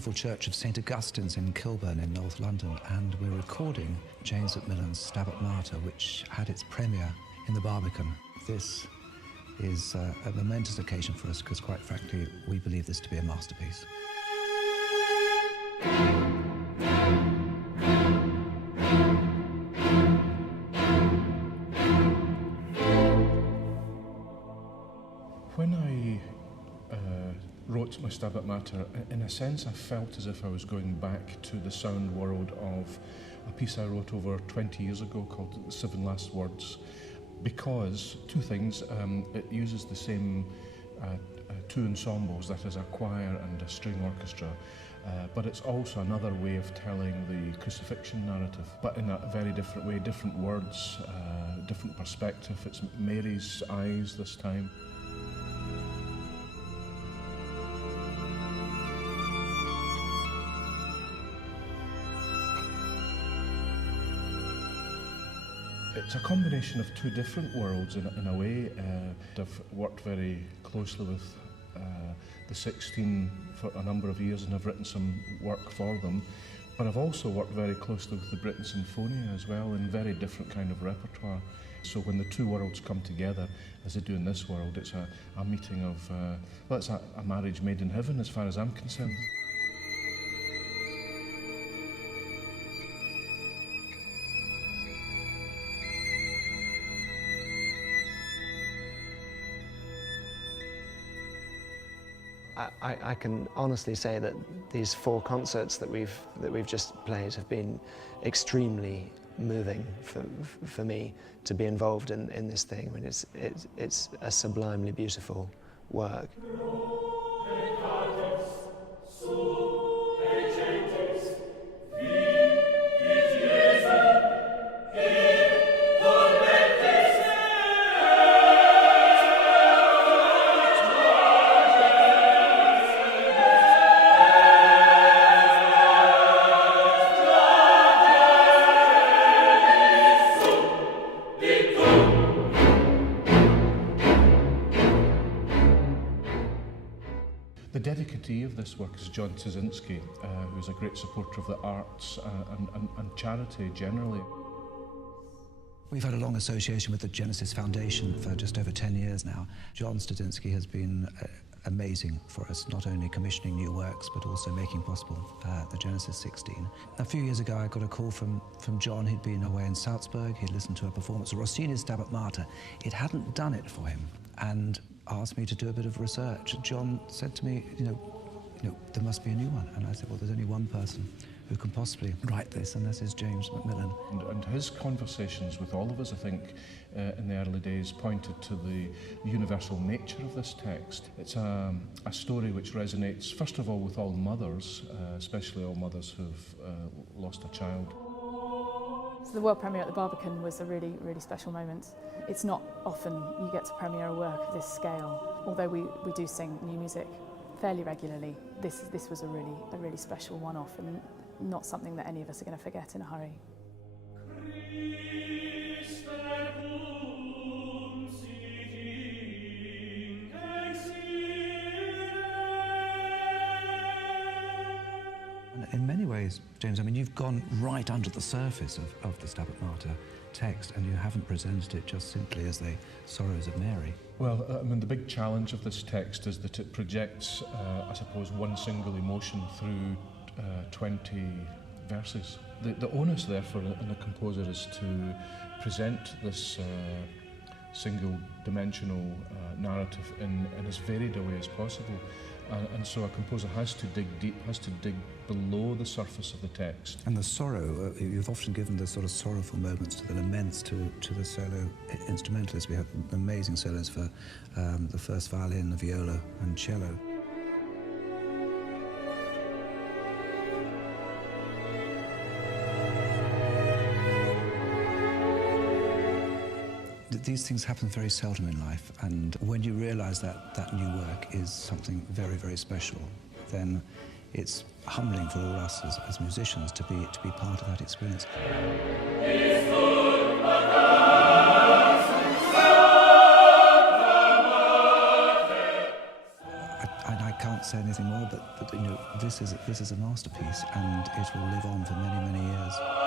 wonderful church of St Augustine's in Kilburn in North London, and we're recording James MacMillan's Stabat Mater, which had its premiere in the Barbican. This is a momentous occasion for us because, quite frankly, we believe this to be a masterpiece. When I wrote my Stabat Mater, in a sense I felt as if I was going back to the sound world of a piece I wrote over 20 years ago called The Seven Last Words, because two things: it uses the same two ensembles, that is a choir and a string orchestra, but it's also another way of telling the crucifixion narrative, but in a very different way, different words, different perspective. It's Mary's eyes this time. It's a combination of two different worlds in a way. I've worked very closely with the 16 for a number of years, and I've written some work for them. But I've also worked very closely with the Britain Sinfonia as well, in very different kind of repertoire. So when the two worlds come together, as they do in this world, it's a meeting of, well, it's a marriage made in heaven as far as I'm concerned. I can honestly say that these 4 concerts that we've just played have been extremely moving for me to be involved in this thing. I mean, it's a sublimely beautiful work. The dedicatee of this work is John Trzynski, who's a great supporter of the arts and charity generally. We've had a long association with the Genesis Foundation for just over 10 years now. John Trzynski has been amazing for us, not only commissioning new works, but also making possible the Genesis 16. A few years ago, I got a call from John. He'd been away in Salzburg. He'd listened to a performance of Rossini's Stabat Mater. It hadn't done it for him, and asked me to do a bit of research. John said to me, you know, there must be a new one. And I said, well, there's only one person who can possibly write this, and this is James MacMillan. And his conversations with all of us, I think, in the early days, pointed to the universal nature of this text. It's a story which resonates, first of all, with all mothers, especially all mothers who've lost a child. So the world premiere at the Barbican was a really, really special moment. It's not often you get to premiere a work of this scale. Although we do sing new music fairly regularly, this was a really special one-off, and not something that any of us are going to forget in a hurry. In many ways, James, I mean, you've gone right under the surface of the Stabat Mater text, and you haven't presented it just simply as the sorrows of Mary. Well, I mean, the big challenge of this text is that it projects, I suppose, one single emotion through 20 verses. The onus, therefore, on the composer is to present this single-dimensional narrative in as varied a way as possible. And so a composer has to dig deep, has to dig below the surface of the text. And the sorrow, you've often given the sort of sorrowful moments to the laments to the solo instrumentalists. We have amazing solos for the first violin, the viola and cello. These things happen very seldom in life, and when you realise that new work is something very, very special, then it's humbling for all us as musicians to be part of that experience. I can't say anything more, but you know, this is a masterpiece, and it will live on for many, many years.